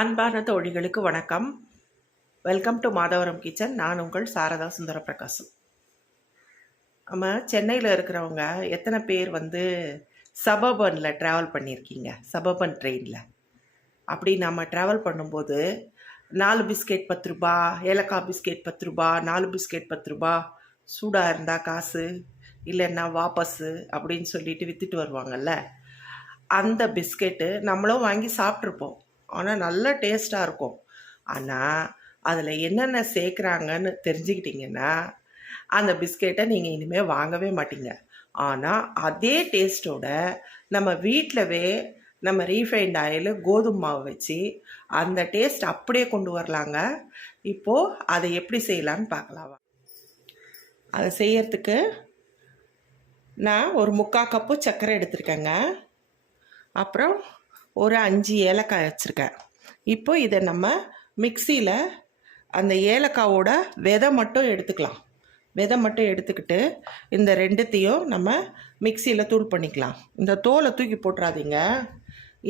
அன்பான தோழிகளுக்கு வணக்கம். Welcome to Madhavaram kitchen. நான் உங்கள் சாரதா சுந்தர பிரகாசம். நம்ம சென்னையில் இருக்கிறவங்க எத்தனை பேர் சபர்பனில் ட்ராவல் பண்ணியிருக்கீங்க? சபர்பன் ட்ரெயினில் அப்படி நம்ம ட்ராவல் பண்ணும்போது 4 பிஸ்கெட் 10 ரூபா, ஏலக்காய் பிஸ்கெட் 10 ரூபா, 4 பிஸ்கெட் 10 ரூபா, சூடாக இருந்தால் காசு, இல்லைன்னா வாபஸு அப்படின்னு சொல்லிட்டு விற்றுட்டு வருவாங்கல்ல. அந்த பிஸ்கெட்டு நம்மளும் வாங்கி சாப்பிட்ருப்போம். ஆனால் நல்ல டேஸ்ட்டாக இருக்கும். ஆனால் அதில் என்னென்ன சேர்க்குறாங்கன்னு தெரிஞ்சுக்கிட்டிங்கன்னா அந்த பிஸ்கெட்டை நீங்கள் இனிமேல் வாங்கவே மாட்டீங்க. ஆனால் அதே டேஸ்ட்டோட நம்ம வீட்டிலவே நம்ம ரீஃபைண்ட் ஆயில் கோதுமை மாவு வச்சு அந்த டேஸ்ட் அப்படியே கொண்டு வரலாங்க. இப்போது அதை எப்படி செய்யலான்னு பார்க்கலாம். அதை செய்யறதுக்கு நான் ஒரு 3/4 கப்பு சர்க்கரை எடுத்திருக்கேங்க. அப்புறம் ஒரு 5 ஏலக்காய் வச்சுருக்கேன். இப்போ இதை நம்ம மிக்சியில் அந்த ஏலக்காவோட விதை மட்டும் எடுத்துக்கலாம். விதை மட்டும் எடுத்துக்கிட்டு இந்த ரெண்டுத்தையும் நம்ம மிக்சியில் தூள் பண்ணிக்கலாம். இந்த தோலை தூக்கி போட்டுறாதீங்க.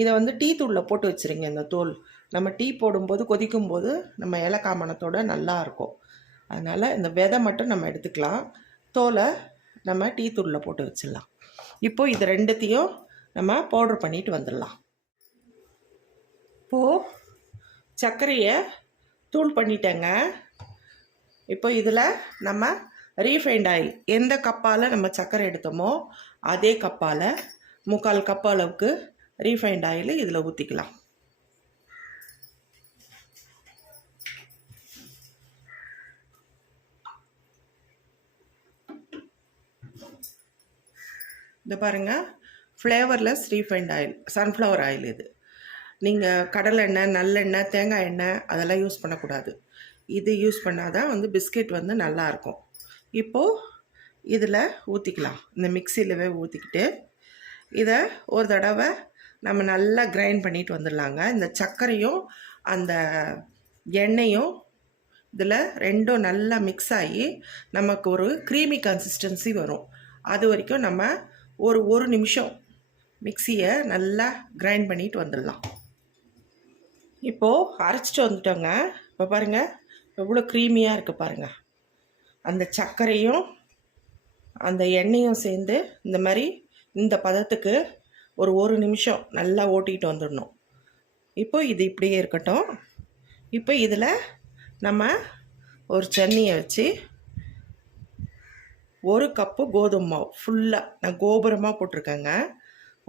இதை டீ தூளில் போட்டு வச்சுருங்க. இந்த தோல் நம்ம டீ போடும்போது கொதிக்கும்போது நம்ம ஏலக்காய் மணத்தோடு நல்லாயிருக்கும். அதனால் இந்த விதை மட்டும் நம்ம எடுத்துக்கலாம். தோலை நம்ம டீ தூளில் போட்டு வச்சிடலாம். இப்போது இது ரெண்டுத்தையும் நம்ம பவுட்ரு பண்ணிட்டு வந்துடலாம். இப்போது சர்க்கரையை தூள் பண்ணிட்டேங்க. இப்போ இதில் நம்ம ரீஃபைண்ட் ஆயில் எந்த கப்பால் நம்ம சர்க்கரை எடுத்தோமோ அதே கப்பால் 3/4 கப் அளவுக்கு ரீஃபைண்ட் ஆயில் இதில் ஊற்றிக்கலாம். இந்த பாருங்கள், flavourless refined oil, sunflower oil. இது நீங்கள் கடலெண்ணெய், நல்லெண்ணெய், தேங்காய் எண்ணெய் அதெல்லாம் யூஸ் பண்ணக்கூடாது. இது யூஸ் பண்ணால் தான் பிஸ்கெட் நல்லாயிருக்கும். இப்போது இதில் ஊற்றிக்கலாம். இந்த மிக்சியிலவே ஊற்றிக்கிட்டு இதை ஒரு தடவை நம்ம நல்லா கிரைண்ட் பண்ணிட்டு வந்துடலாங்க. இந்த சர்க்கரையும் அந்த எண்ணெயும் இதில் ரெண்டும் நல்லா மிக்ஸ் ஆகி நமக்கு ஒரு க்ரீமி கன்சிஸ்டன்சி வரும். அது வரைக்கும் நம்ம ஒரு நிமிஷம் மிக்சியை நல்லா கிரைண்ட் பண்ணிட்டு வந்துடலாம். இப்போது அரைச்சிட்டு வந்துட்டோங்க. இப்போ பாருங்கள் எவ்வளோ க்ரீமியாக இருக்குது பாருங்கள். அந்த சர்க்கரையும் அந்த எண்ணெயும் சேர்ந்து இந்த மாதிரி இந்த பதத்துக்கு ஒரு நிமிஷம் நல்லா ஓட்டிகிட்டு வந்துடணும். இப்போது இது இப்படியே இருக்கட்டும். இப்போ இதில் நம்ம ஒரு சன்னியை வச்சு 1 கப்பு கோதுமை மாவு ஃபுல்லாக, நான் கோபுரமாக போட்டிருக்கேங்க,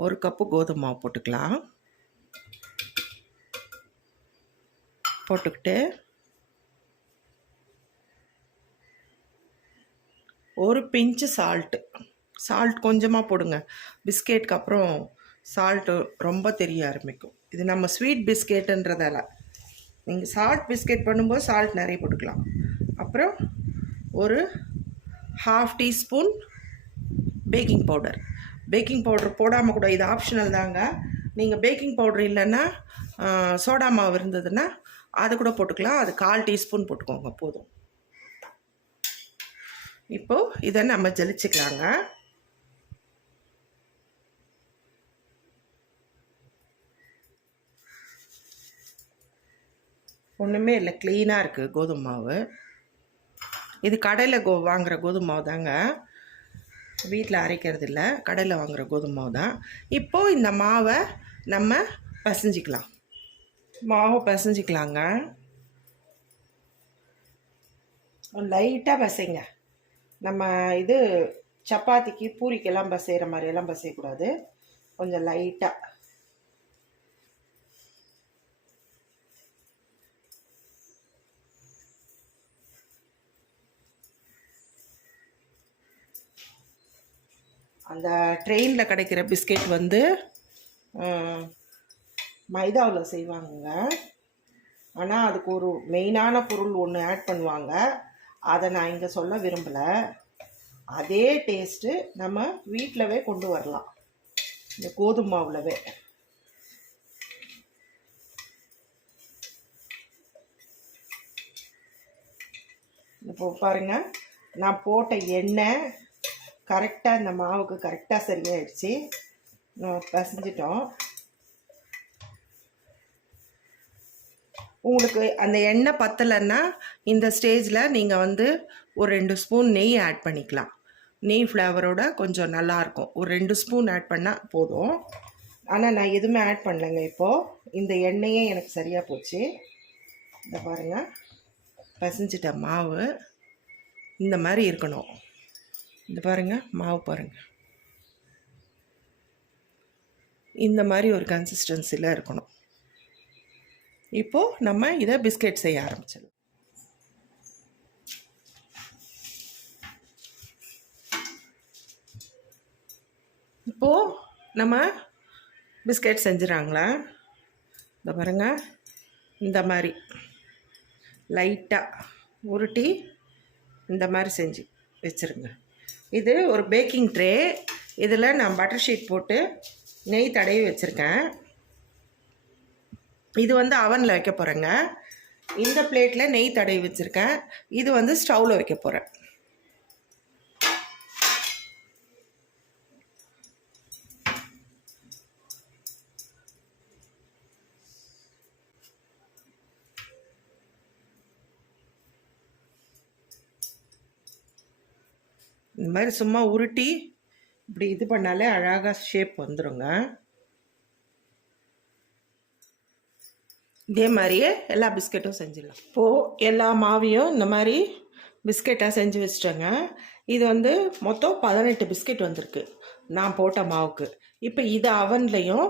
1 கப்பு கோதுமை மாவு போட்டுக்கலாம். போட்டுக்கிட்டு ஒரு பிஞ்சு சால்ட் கொஞ்சமாக போடுங்க. பிஸ்கெட்டுக்கு அப்புறம் சால்ட்டு ரொம்ப தெரிய ஆரம்பிக்கும். இது நம்ம ஸ்வீட் பிஸ்கெட்டுன்றதால நீங்கள் சால்ட் பிஸ்கெட் பண்ணும்போது சால்ட் நிறைய போட்டுக்கலாம். அப்புறம் ஒரு 1/2 டீஸ்பூன் பேக்கிங் பவுடர் போடாமல் கூட, இது ஆப்ஷனல் தாங்க. நீங்கள் பேக்கிங் பவுடர் இல்லைன்னா சோடா மாவு இருந்ததுன்னா அது கூட போட்டுக்கலாம். அது 1/4 டீஸ்பூன் போட்டுக்கோங்க போதும். இப்போது இதை நம்ம ஜலிச்சுக்கலாங்க. ஒன்றுமே இல்லை, க்ளீனாக இருக்குது கோதுமை மாவு. இது கடையில் வாங்குகிற கோதுமை மாவு தாங்க, வீட்டில் அரைக்கிறது இல்லை, கடையில் வாங்குகிற கோதுமை மாவு தான். இப்போது இந்த மாவை நம்ம பிசைஞ்சிக்கலாங்க. லைட்டாக பசைங்க. நம்ம இது சப்பாத்திக்கு பூரிக்கெல்லாம் பசைகிற மாதிரியெல்லாம் பசையக்கூடாது. கொஞ்சம் லைட்டாக. அந்த ட்ரெயினில் கிடைக்கிற பிஸ்கெட் மைதாவில் செய்வாங்க. ஆனால் அதுக்கு ஒரு மெயினான பொருள் ஒன்று ஆட் பண்ணுவாங்க. அதை நான் இங்கே சொல்ல விரும்பலை. அதே டேஸ்ட்டு நம்ம வீட்டிலவே கொண்டு வரலாம், இந்த கோதுமை மாவுலவே. இப்போ பாருங்கள், நான் போட்ட எண்ணெய் கரெக்டாக இந்த மாவுக்கு கரெக்டாக சரியாயிடுச்சு. நம்ம பிசைஞ்சிட்டோம். உங்களுக்கு அந்த எண்ணெய் பத்தலைன்னா இந்த ஸ்டேஜில் நீங்கள் வந்து ஒரு 2 ஸ்பூன் நெய் ஆட் பண்ணிக்கலாம். நெய் ஃப்ளேவரோட கொஞ்சம் நல்லாயிருக்கும். ஒரு 2 ஸ்பூன் ஆட் பண்ணால் போதும். ஆனால் நான் எதுவுமே ஆட் பண்ணலைங்க. இப்போது இந்த எண்ணெயே எனக்கு சரியாக போச்சு. இந்த பாருங்கள், பசிஞ்சிட்ட மாவு இந்த மாதிரி இருக்கணும். இந்த பாருங்கள், மாவு பாருங்கள், இந்த மாதிரி ஒரு கன்சிஸ்டன்சியில் இருக்கணும். இப்போது நம்ம இதை பிஸ்கெட் செய்ய ஆரம்பிச்சிடலாம். இப்போது நம்ம பிஸ்கெட் செஞ்சுறாங்களா? இந்த பாருங்கள், இந்த மாதிரி லைட்டாக உருட்டி இந்த மாதிரி செஞ்சு வச்சுருங்க. இது ஒரு பேக்கிங் ட்ரே. இதில் நான் பட்டர் ஷீட் போட்டு நெய் தடவி வச்சுருக்கேன். இது வந்து அவனில் வைக்க போகிறேங்க. இந்த பிளேட்டில் நெய் தடவி வச்சுருக்கேன். இது வந்து ஸ்டவ்வில் வைக்க போகிறேன். இந்த மாதிரி சும்மா உருட்டி இப்படி இது பண்ணாலே அழகாக ஷேப் வந்துடுங்க. இதே மாதிரியே எல்லா பிஸ்கெட்டும் செஞ்சிடலாம். இப்போது எல்லா மாவையும் இந்த மாதிரி பிஸ்கெட்டாக செஞ்சு வச்சிட்டேங்க. இது வந்து மொத்தம் 18 பிஸ்கெட் வந்திருக்கு நான் போட்ட மாவுக்கு. இப்போ இது அவன்லேயும்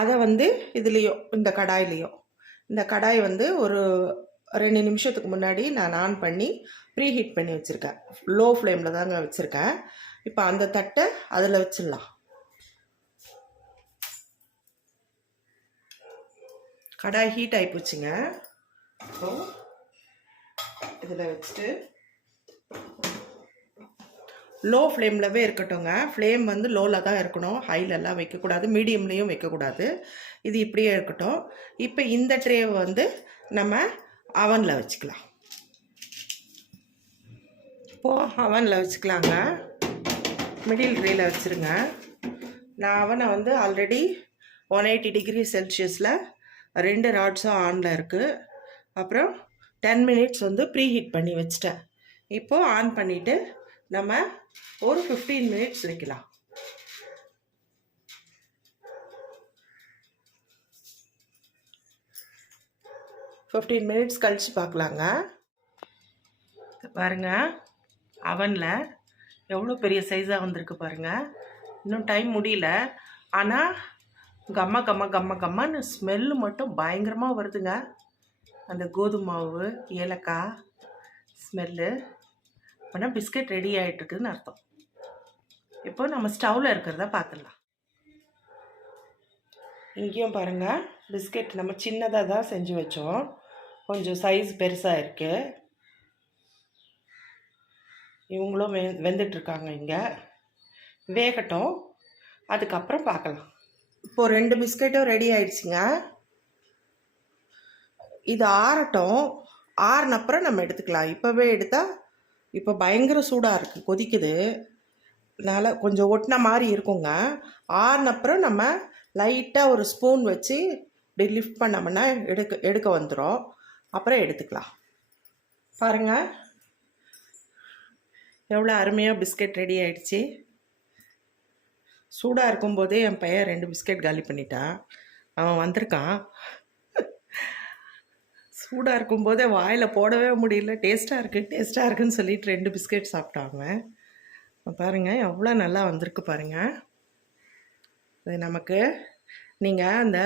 அதை வந்து இதுலேயும் இந்த கடாயிலையும், இந்த கடாய் வந்து ஒரு 2 நிமிஷத்துக்கு முன்னாடி நான் ஆன் பண்ணி ப்ரீ ஹீட் பண்ணி வச்சுருக்கேன். லோ ஃப்ளேமில் தாங்க வச்சுருக்கேன். இப்போ அந்த தட்டை அதில் வச்சிடலாம். கடாய் ஹீட் ஆகி போச்சுங்க. இப்போ இதில் வச்சுட்டு லோ ஃப்ளேம்லவே இருக்கட்டும்ங்க. ஃப்ளேம் வந்து லோவில் தான் இருக்கணும், ஹைலெல்லாம் வைக்கக்கூடாது, மீடியம்லேயும் வைக்கக்கூடாது. இது இப்படியே இருக்கட்டும். இப்போ இந்த ட்ரேவை வந்து நம்ம அவனில் வச்சுக்கலாம். இப்போது அவனில் வச்சுக்கலாங்க. மிடில் ட்ரேயில் வச்சுருங்க. நான் அவனை வந்து ஆல்ரெடி 180 டிகிரி செல்சியஸில் 2 ராட்ஸும் ஆனில் இருக்குது. அப்புறம் 10 மினிட்ஸ் வந்து ப்ரீ ஹீட் பண்ணி வச்சிட்டேன். இப்போது ஆன் பண்ணிவிட்டு நம்ம ஒரு 15 மினிட்ஸ் வைக்கலாம். ஃபிஃப்டீன் மினிட்ஸ் கழித்து பார்க்கலாங்க. பாருங்கள், அவனில் எவ்வளோ பெரிய சைஸாக வந்திருக்கு பாருங்கள். இன்னும் டைம் முடியல, ஆனால் கம்மன்னு ஸ்மெல்லு மட்டும் பயங்கரமாக வருதுங்க. அந்த கோதுமை மாவு, ஏலக்காய் ஸ்மெல்லு. ஆனால் பிஸ்கெட் ரெடி ஆகிட்டுருக்குதுன்னு அர்த்தம். இப்போ நம்ம ஸ்டவ்வில் இருக்கிறத பார்த்துடலாம். இங்கேயும் பாருங்கள், பிஸ்கெட் நம்ம சின்னதாக தான் செஞ்சு வச்சோம். கொஞ்சம் சைஸ் பெருசாக இருக்குது. இவங்களும் வெந்துட்டுருக்காங்க. இங்கே வேகட்டும், அதுக்கப்புறம் பார்க்கலாம். இப்போது 2 பிஸ்கெட்டும் ரெடி ஆயிடுச்சுங்க. இது ஆறட்டும். ஆறுனப்புறம் நம்ம எடுத்துக்கலாம். இப்போவே எடுத்தால் இப்போ பயங்கர சூடாக இருக்குது, கொதிக்குது. அதனால் கொஞ்சம் ஒட்டின மாதிரி இருக்குங்க. ஆறுனப்புறம் நம்ம லைட்டாக ஒரு ஸ்பூன் வச்சு இப்படி லிஃப்ட் பண்ணோம்னா எடுக்க வந்துடும். அப்புறம் எடுத்துக்கலாம். பாருங்கள், எவ்வளோ அருமையாக பிஸ்கெட் ரெடி ஆகிடுச்சு. சூடாக இருக்கும்போதே என் பையன் 2 பிஸ்கெட் காலி பண்ணிட்டான். அவன் வந்திருக்கான். சூடாக இருக்கும்போதே வாயில் போடவே முடியல. டேஸ்ட்டாக இருக்குன்னு சொல்லிட்டு 2 பிஸ்கெட் சாப்பிட்டாங்க. பாருங்கள், எவ்வளோ நல்லா வந்திருக்கு பாருங்கள். இது நமக்கு நீங்கள் அந்த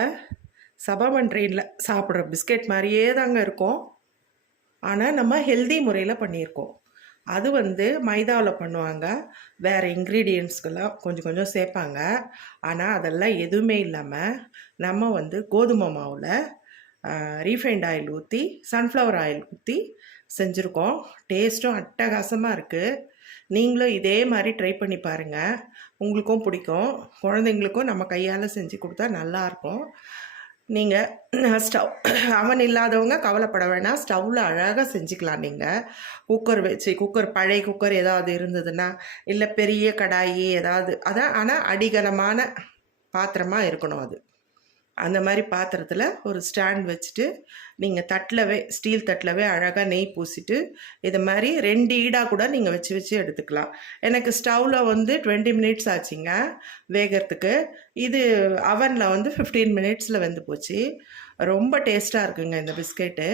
சபாமன் ட்ரெயினில் சாப்பிட்ற பிஸ்கெட் மாதிரியே தாங்க இருக்கும். ஆனால் நம்ம ஹெல்தி முறையில் பண்ணியிருக்கோம். அது வந்து மைதாவில் பண்ணுவாங்க, வேறு இன்க்ரீடியன்ட்ஸ்கெல்லாம் கொஞ்சம் சேர்ப்பாங்க. ஆனால் அதெல்லாம் எதுவுமே இல்லாமல் நம்ம வந்து கோதுமை மாவில் ரீஃபைண்ட் ஆயில் ஊற்றி, சன்ஃப்ளவர் ஆயில் ஊற்றி செஞ்சுருக்கோம். டேஸ்ட்டும் அட்டகாசமாக இருக்குது. நீங்களும் இதே மாதிரி ட்ரை பண்ணி பாருங்கள், உங்களுக்கும் பிடிக்கும். குழந்தைங்களுக்கும் நம்ம கையால் செஞ்சு கொடுத்தா நல்லாயிருக்கும். நீங்கள் ஸ்டவ் அவன் இல்லாதவங்க கவலைப்பட வேணாம், ஸ்டவ்வில் அழகாக செஞ்சுக்கலாம். நீங்கள் குக்கர் வச்சு, பழைய குக்கர் ஏதாவது இருந்ததுன்னா, இல்லை பெரிய கடாயி ஏதாவது, அதான். ஆனால் அடிகனமான பாத்திரமாக இருக்கணும் அது. அந்த மாதிரி பாத்திரத்தில் ஒரு ஸ்டாண்ட் வச்சுட்டு நீங்கள் தட்டிலவே ஸ்டீல் தட்டிலவே அழகாக நெய் பூசிட்டு இது மாதிரி 2 ஈடாக கூட நீங்கள் வச்சு வச்சு எடுத்துக்கலாம். எனக்கு ஸ்டவ்வில் வந்து 20 மினிட்ஸ் ஆச்சுங்க வேகிறதுக்கு. இது அவனில் வந்து 15 மினிட்ஸில் வெந்து போச்சு. ரொம்ப டேஸ்ட்டாக இருக்குங்க இந்த பிஸ்கெட்டு.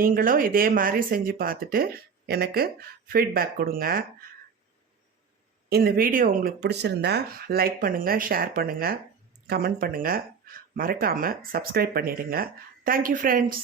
நீங்களும் இதே மாதிரி செஞ்சு பார்த்துட்டு எனக்கு ஃபீட்பேக் கொடுங்க. இந்த வீடியோ உங்களுக்கு பிடிச்சிருந்தா லைக் பண்ணுங்கள், ஷேர் பண்ணுங்கள், கமெண்ட் பண்ணுங்கள். மறக்காமல் சப்ஸ்கிரைப் பண்ணிடுங்க. Thank you friends.